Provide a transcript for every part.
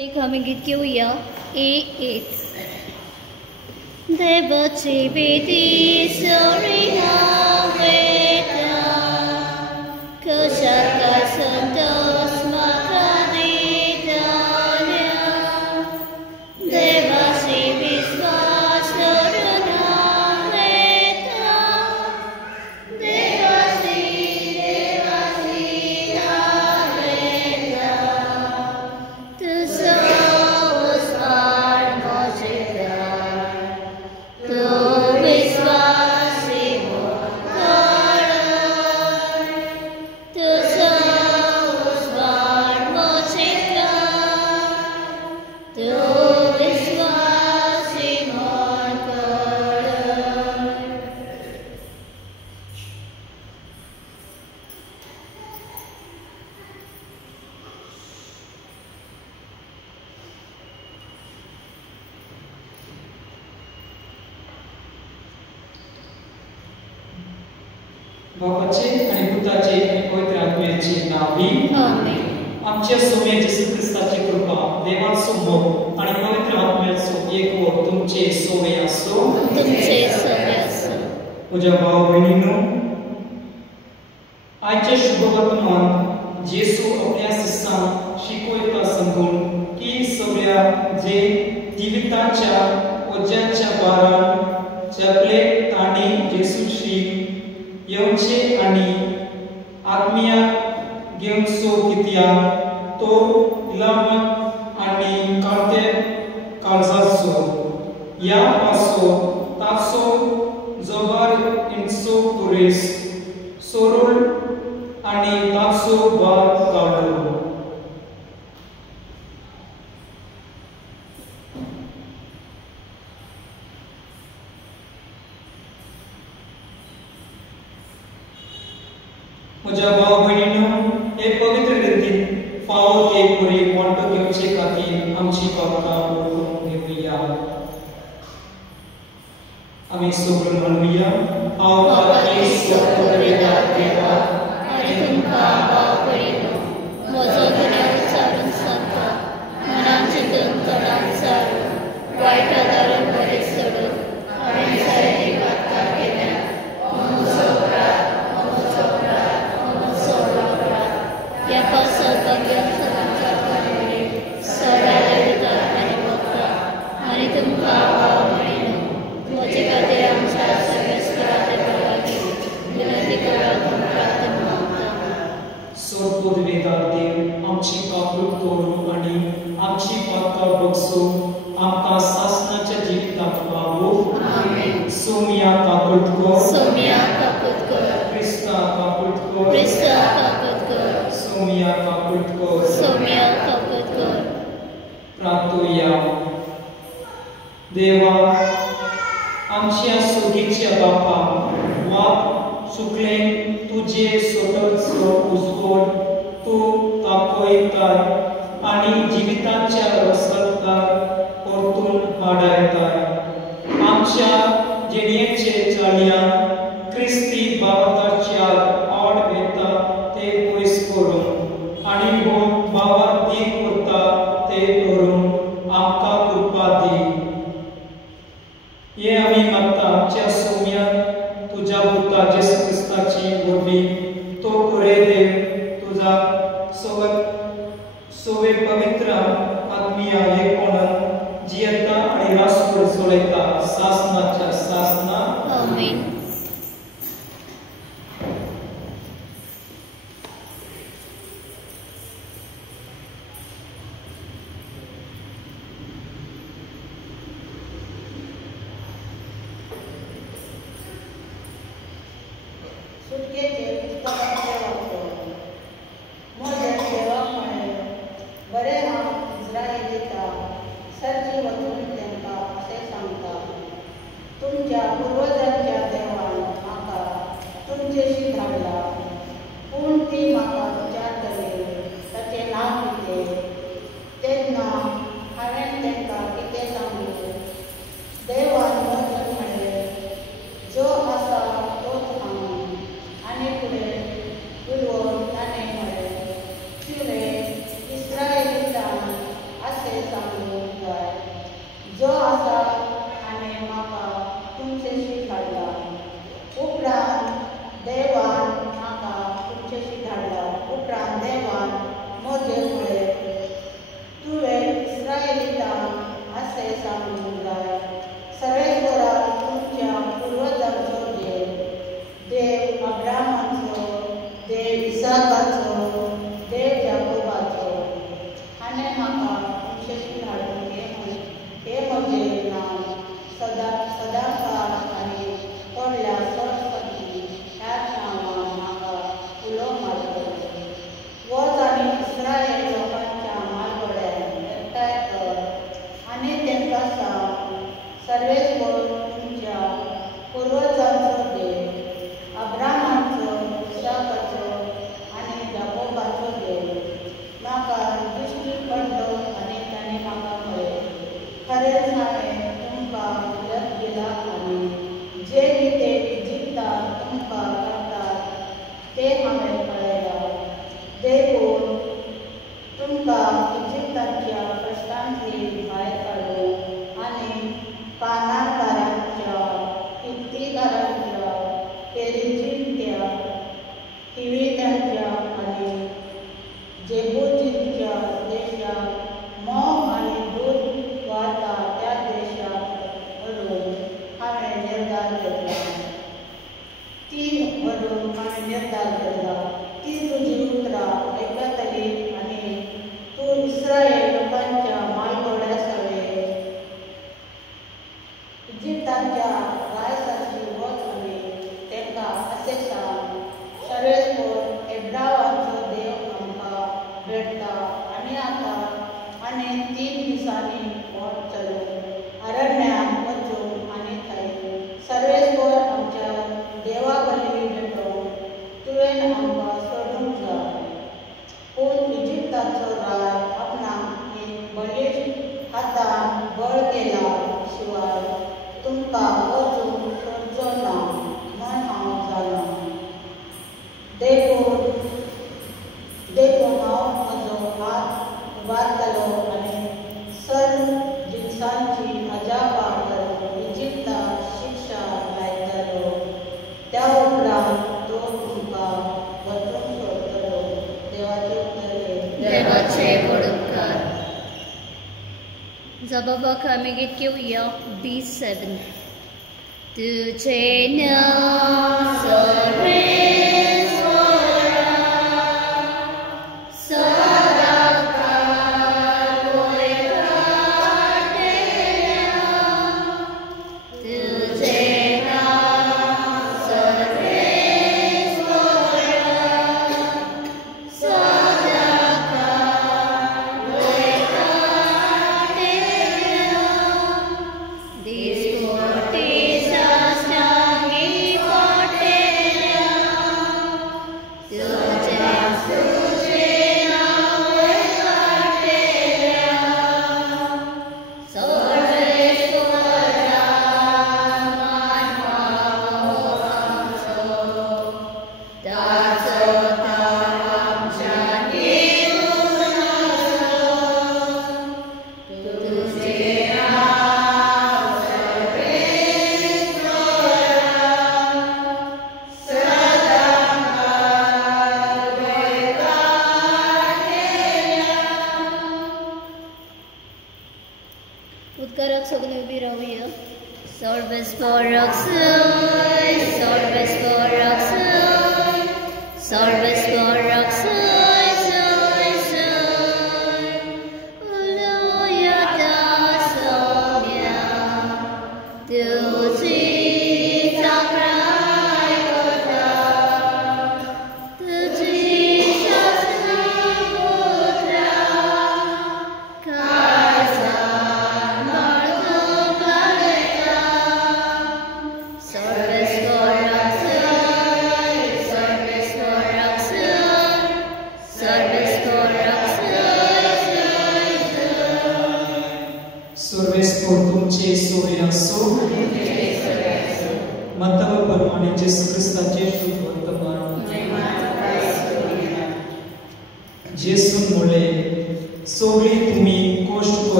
एक आम्ही गीत घेऊया A8. देवाची बेटी सोरी हावेता कशाका संतोष म्हाका दिताल्या देवाची विश्वास दवरून हावेता देवाची हावेता तुझो बापाचे आणि पुताचे आणि पवित्र आत्म्याचे नावी आमेन. आमच्या सोम्या येशू ख्रिस्ताची कृपा देवाचो मोग आणि पवित्र आत्म्याचो एकवट तुमचे सोबे असो. तुमचे सोबे असो. म्हज्या भाव भयणींनो, आयच्या शुभवर्तमान जेसू आपल्या शिष्यांक शिकयता सांगून की सगळ्या जे जिविताच्या ओज्याच्या भारान जपले तांणी जेसूशी येवचे आणि आत्मीय घेवचो कित्याक तो इलामत आणि कार्ते काळजाचो या पासो ताचो जबर इंचो पुरेस सोरोल आणि ताचो भार काढलो. म्हज्या भाव भयणींनो, हे पवित्र रितीन फावो ते बरी वांटो घेवचे खातीर आमची पावलां ओळखून घेवया. आमी सगळीं म्हणुया, हांव पातळी सोडलेल्या देवा आनी तुमकां भाव भयणींनो, म्हजो गुन्यांव विचारून सांगता, मनान चिंतून तोंडान चालून वायट आदारून बरें सोडून हांवें जायती वादकां केल्या. या पावसात भाग्यान समाचार सगळ्या आणि बघता आणि तुमकां भाव भयणींनो, म्हजे खातीर आमच्या सगळ्या सुवाते लागीं विनंती करात प्रार्थना मागता. सोदवेदार देव आमची काकूट करून आणि आमची पातळ बगसून आमकां सासणाच्या जिवितांत वावूं. आमेन. सोमिया काकूट कर, सोमिया काकूट कर, क्रिस्ता काकूट कर, क्रिस्ता काकूट कर, सोमिया काकूट कर, सोमिया काकूट कर. प्रार्थूया. देवा, आमच्या सोगीच्या बापा वाप सुकले तुझे सोटरचो उजवड तूं तापयताय आणि जिविताच्या रसलकार परतून हाडायताय. आमच्या जिणेचे चालयान क्रिस्ती भावाच्या आड येता ते पयस करून आणि हो भावाक दीक करता ते करून आमकां कृपा दी. हे आमी मागता आमच्या सोम्यान तुज्या पुता जेसू ख्रिस्ताची वरवी तो खरे देव तुझा सोवे पवित्र आत्मीय एकवणान जियेता आणि रासपूर चलयता सासनाच्या सासना. आमेन. सुटकेचे पुस्तकाचे वाचन. म्हज्या सेवक म्हणे, बरें हांव इस्रायेलीता सर्जी वचून तांकां अशें सांगता, तुमच्या पुर्वजांच्या देवान म्हाका तुमचेशी धाडला, पूण ती म्हाका विचारतली ताचें नांव कितें. तेन्ना हांवें तांकां कितें सांगलें. देवान वचून म्हळें, जो आसा तोच हांव. आनी फुडें उलोवन ताणें म्हळें, तुवें इस्रायेलींतान अशें यशस्वी हाडून हे म्हजें नांव सदांकाळ आनी व्हडल्या सरस्वती ह्याच नांवान म्हाका उलो मारतलो. वच आनी इस्रायल लोकांच्या मालगड्यान एकठांय कर आनी तांकां सांग, सर्वेस्वर तुमच्या पुर्वजांचो देव, अब्रामाचो, इसाकाचो आनी याकोबाचो देव म्हाका दृश्टी पडलो आनी ताणें म्हाका म्हळें, खरेंच हांवें तुमकां उलट केला आनी जे कितें इजिप्तांत तुमकां करतात तें हांवें पळयलां. देखून तुमकां इजिप्ताच्या कश्टांतली भायर काडून आनी कानानकारांच्या, हित्तीकारांच्या, पेरिजींच्या, हिवीतांच्या आनी जेबूसींच्या देशांत मोग आनी दूद व्हांवता त्या देशांत व्हरून हांवें निर्धार केला. ती तुजी उतरां आयकतली आनी तूं इस्रायल लोकांच्या मालगड्या सगळे इजिप्ताच्या रायसाची वच आनी तांकां अशें सांग, सर्वेस्वर एब्रामाचो देव आमकां भेटता आनी आतां आनी 3 दिसांनी वोट चलून अरण्यात वचून आनी थंय सर्वेस्वर आमच्या देवा वरवीं भेटोवन तुवें आमकां सोडूंक जाय. पूण इजिप्ताचो राय आपणाक एक बळीश हातान बळ केला शिवाय तुमकां वचून सोडचो ना म्हण हांव जाणां. देखून हांव म्हजो हात उबारतलो आनी सर्व जिनसांची अजापार करून इजिप्ताक शिक्षा लायतलो. त्या उपरांत तो तुमकां वचून सोडतलो. देवाचे उतरले. देवाचे पडोपकार. जबाबाक आमी गीत घेवया B7. तुझे नाम सर्वेश्वरा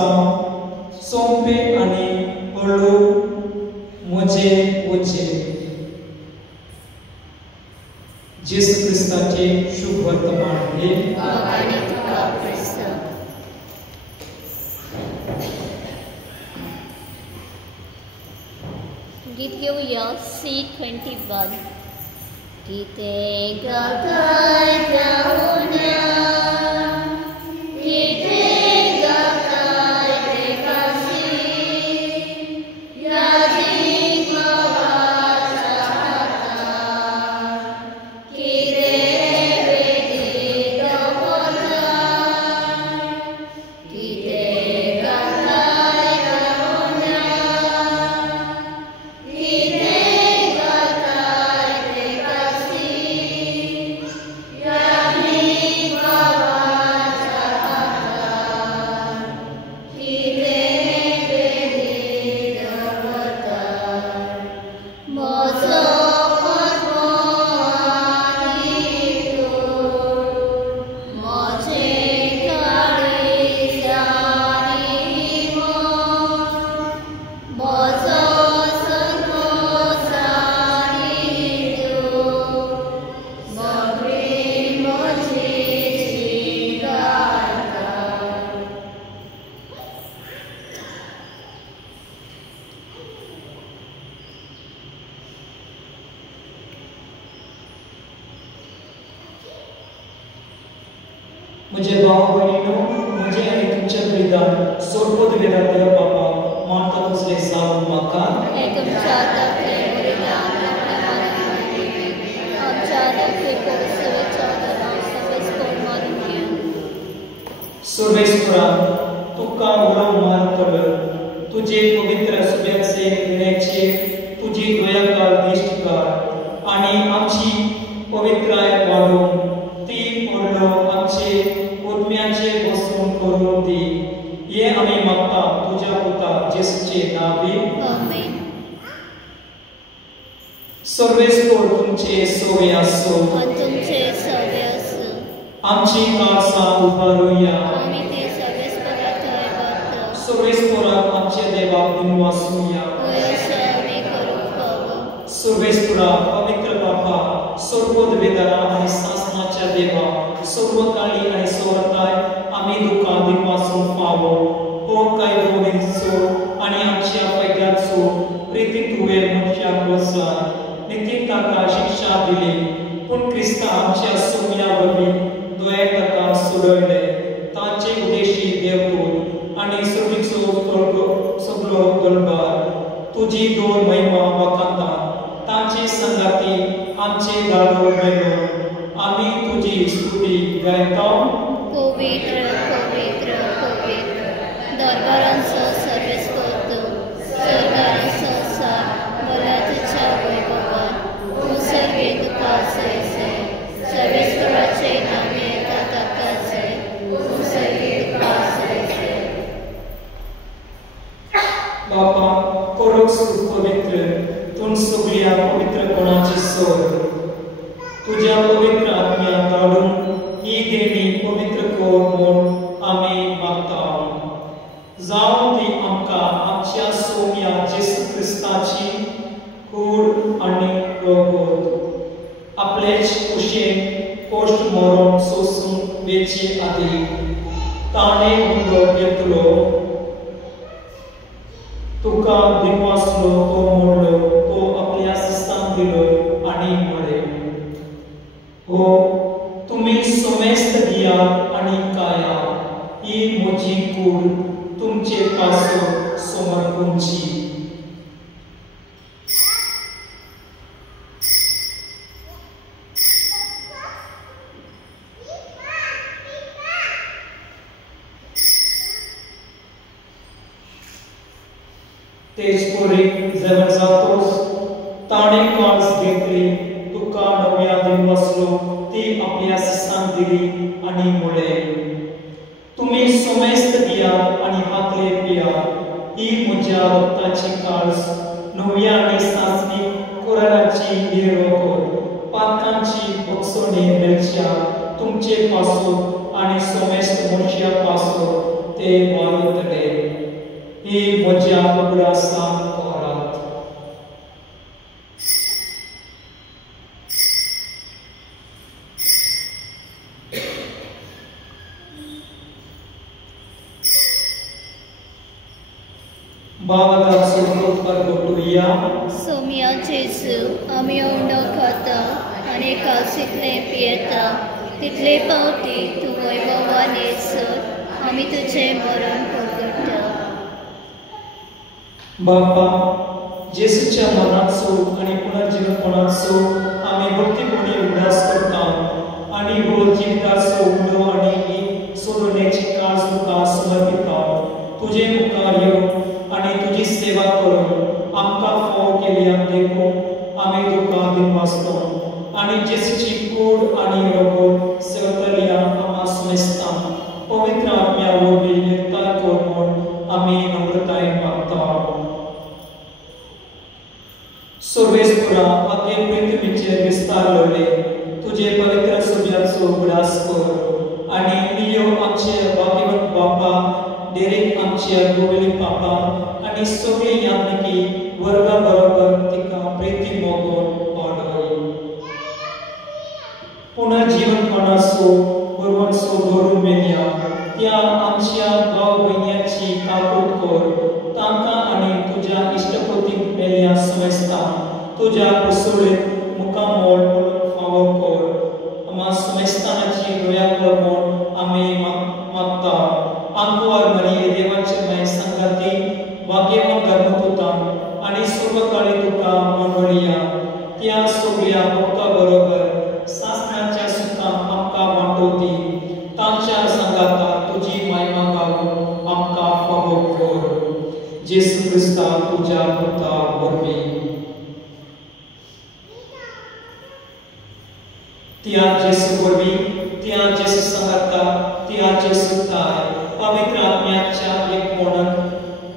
जावं सोंपे आनी हळू मोजे वचे जेसू क्रिस्ताचे शुभ वर्तमान हे आनी तुका क्रिस्त गीत घेऊया C21 कितें गाताय गावण्या कितें गाताय ते काशी यादीक बाबाचा हातार कितें वेदीक गावताय कितें गाताय गावण्या कितें गाताय ते काशी यादीक बाबाचा हातार कितें वेदीक गावताय म्हजो आत्मो आनी तूं म्हजें काळीज आनी मन म्हजो संतोष आनी तूं सगळी म्हजी जिगारता म्हजे भाव भयणीनो म्हजे आनी तुमच्या प्रिदान सोडपद वेदांतल्या बाबा मानता तसले सावन म्हाका तुमच्या तर्फे मुरिलान आमच्या तर्फे पोरसेवेच्या दरान सगळेच कोण मारून घे सर्वेश्वरा तुका उडव मारतल तुझे पवित्र सुबेचे विण्याचे तुझी दयाकाळ दिश्ट कर आनी आमची पवित्राय वाडून ती पडलो आमचे उद्म्याचे बसून करून दी हे आमी मागता तुझ्या पुता जेसूचे नावी आमेन सर्वेस्वर तुमचे सोय आसो आनी तुमचे सगळे आसूं आमची काळसा उबारुया आमी ती सर्वेस्परा थंय वता सर्वेस्वराक आमचे देवाक दिनवासुया अशें आमी करूंक फावो सर्वेस्वरा पवित्र बापा सर्वोद वेदना आनी शासनाच्या देवा सर्व काळी आनी सवरताय आमी तुका दिनवासून फावो हो कायदो निचो आनी आमच्या पैद्याचो प्रिती तुवें मनशाक वचय नितीन ताका शिक्षा दिली पूण क्रिस्ता आमच्या सोम्या वरवीं दोळे ताका सोडयले ताचे उदेशी देवपूत आनी सगळीचो सगळो दरबार तुजी दोन महिमा वखाता ताचे संगाती आमचे गाडो मेलो आमी तुजी स्तुती गायता पवित्र पवित्र पवित्र दरबारांचो सर्वेस्पद सरकारी संसार बलातीच्या वैभवान उसर्गेक पासयसे सर्वेस्पराचे नामे येता ताकाचे उसर्गेक पासयसे बापा कोरक पवित्र तुम सगळ्या पवित्र कोणाची सोय तुझ्या पवित्र आत्म्या धाडून ही देणी पवित्र कर म्हूण आमी मागता जावं ती आमकां आमच्या सोम्या जेसू क्रिस्ताची कूड आनी रोगोत आपलेच कुशेन पोस्ट मरण सोसून वेचे आदी ताणें हुंदो घेतलो तुका दिनवासलो तो मोडलो तो आपल्या शिस्तान दिलो आनी म्हळे हो तुम्ही सोमेस्त दिया आनी काया ही म्हजी कूड तुमचे पासो समर्पूंची तेजपुरी जेवण जातोच ताणे काळज घेतली तुका नव्या दिनवासलो ती आपल्या शिस्तान दिली आनी म्हळे तुम्ही सोमेस्त दिया आनी हातले पिया ही म्हज्या रक्ताची काळज नव्या आनी सासणी कुराराची निरोगोत पातकांची बक्षोणी मेलच्या तुमचे पासो आनी सोमेस्त मनशा पासो ते वाळतले ही म्हज्या उगडासां कोरात. बावदाचो उपकार घडोवया. सोम्या जेजू, आमी उंडो खाता आनी कासितले पियेता तितले पावटी तूं वैभवान येसर आमी तुजें मरण पगडटा. बापा, जेसूच्या मरणाचो आनी पुनर्जीवनपणाचो आमी भक्तीपणी उगडास करता आनी हो जिविताचो उंडो आनी सोडण्याची कास तुका समर्पिता. तुजे मुखार येवन आनी तुजी सेवा करून आमकां फोव केल्ल्यान देखून आमी तुका दिनवासता आनी जेसूची कूड आनी रगत सेवतल्या आम्हा समजता. पवित्र आत्म्या वरवीं एकताय कर म्हूण आमी नम्रतायेन मागता. सर्वेस्परा आगे पृथ्वीचेर विस्तारलोले तुजे पवित्र सुर्याचो उगडास कर आनी नियो आमचे भाग्यवंत बापा डेरेक आमच्या गोविली पापा आनी सगळी यात्रिकी वर्गा बरोबर तिका प्रेती मोगोन वाडय. पुनर्जीवनपणाचो बरोवनचो धरून मेल्या त्या आमच्या भाव भयण्याची काकूट कर. तांकां आनी तुज्या इश्टपतीक मेल्या समजता तुज्या कुसळेक मुखामोल पडून फावो कर. आम्हा समजतानाची दया कर म्हूण आमी मागता. आंकुवार मरिये देवाचे माय संगाती भाग्यवान धर्मपुता आनी सर्वकाळी तुका मंडळीया त्या सगळ्या भक्ता बरोबर सासणाच्या सुखांत आमकां वांटोवती. तांच्या संगाताक तुजी महिमा गावून आमकां फावो कर. जेसू क्रिस्ता तुज्या पुता वरवीं. त्या जेसू वरवीं, त्या जेसू संगाता, त्या जेसू ताय पवित्र आत्म्याच्या एकपणान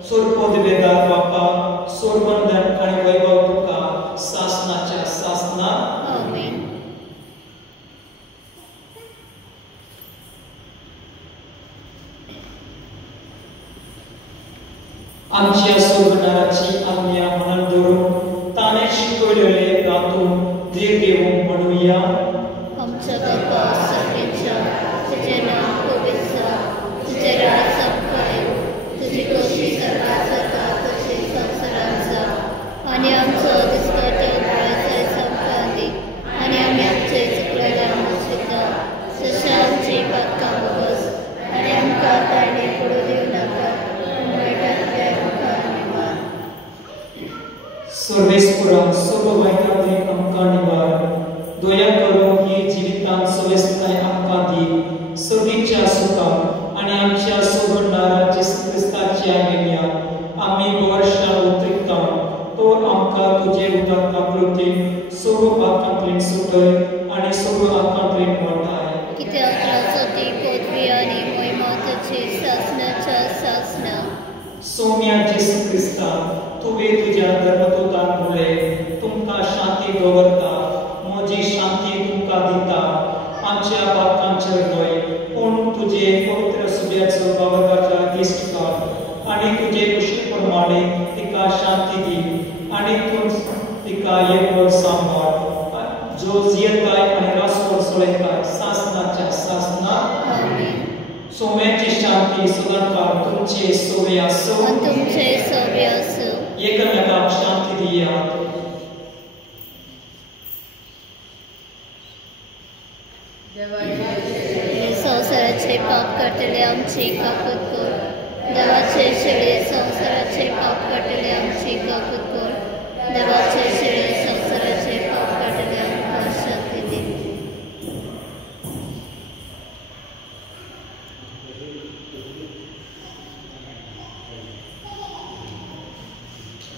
सोरपोद वेदार बापा सोरबंधन आनी वैभव तुका सासनाच्या सासना. आमेन. आमच्या सोबनाराची आज्ञा मनात धरून ताणें शिकवलेले गातून देव देव म्हणूया. आमच्या बापा सगळ्यांच्या तुजें नांव पवित्र, तुजें राज आमकां येवं, तुजी कशी सरकार जाता तशी संवसारांत जावं आनी आमचो दिसपट्टो बळाय जायज आमकां दी आनी आमी आमचे चुकलेल्यांक माफयता जशें आमची पातकां बस आनी आमकां तारणे पडूं दिवं नाका पूण वायटांतल्यान आमकां निवार. सर्वेस्परा सर्व वायटांतले आमकां निवार. दया करून ही जिवितांत सवेस्ताय आमकां दी. सगळीच्या सुखाक आनी आमच्या सोबणारा जेसू क्रिस्ताच्या गेल्या आमी वर्षां उतरिकता. तो आमकां तुजे उदक काकळुतीन सर्व पापांतल्यान सुटय आनी सर्व आकांतल्यान वाटाय. कित्याक राजवटी पदवी आनी महिमा तुजी सासणाच्या सासना. सोम्या जेसू क्रिस्ता तुवें तुज्या धर्मदूतान उलय तुमकां शांती दवरता. म्हजी शांती तुमकां दिता. आमच्या बापांचेर न्हय पूण तुजे पवित्र सुर्याचो बावगाच्या इश्ट कर आनी तुजे कुशी प्रमाणे तिका शांती दी आनी तूं तिका एकवर सांबाळ. जो जियेताय आनी रासवर सोळयताय सासनाच्या सासना. आमेन. सोम्याची शांती सदांकाळ तुमचे सोबे आसूं. आनी तुमचे सोबे आसूं. एकमेकाक शांती दियात. संवसाराचे पाप काडटले आमची काकूत कर. देवाचे शेळे संवसाराचे पाप काडटले आमची काकूत कर. देवाचे शेळे संवसाराचे पाप काडटले आमकां शांती दी.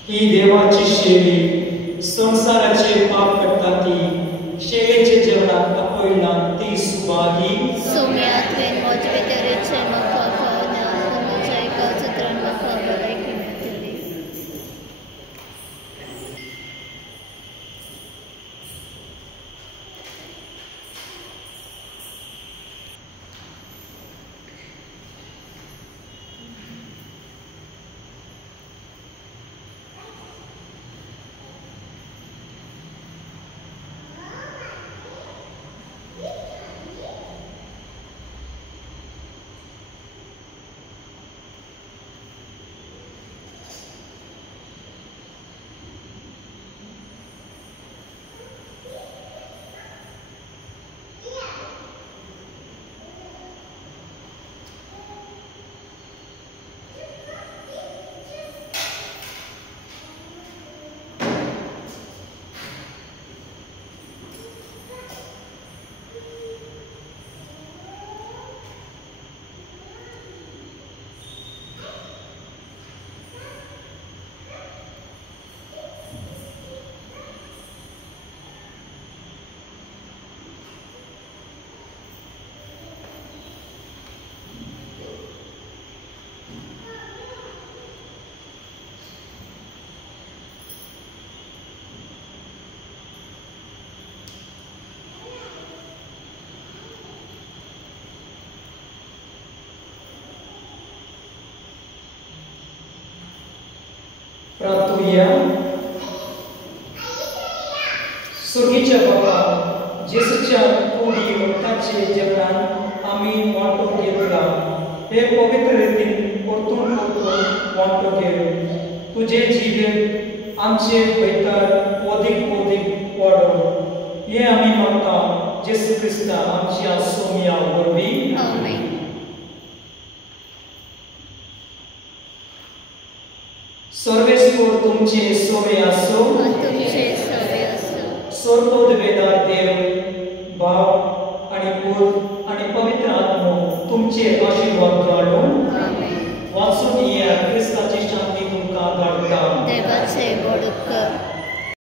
ही देवाची शेळी संसाराचे पाप काडटा ती. शेळेचे जेवणाक आपयला ती सुवादी. सोम्या तुवें म्हजे भितरेचे म्हाका कळना पूण म्हज्या एका चित्रान म्हाका भलायकी मेळटली. प्रार्थूया. सुर्गीच्या बाबा, जेसूच्या कोडी वक्ताचे जेवणात आम्ही वांटो घेतला. हे पवित्र रितीन परतून वांटो घेऊ. तुझे जीवन आमचे भितर अधिक वाढव. हे आम्ही मागता जेसू ख्रिस्ता आमच्या सोम्या वरवीं. आमेन. सर्वेस्वर तुमचे सोवे असो. तुमचे सवे असो. सर्वोदवेदार देव, भाव आणि पूत आणि पवित्र आत्मो तुमचे आशीर्वाद काढो. आमेन. वाचून या ख्रिस्ताची शांती तुमका धाडटा. देवाचे बडकर.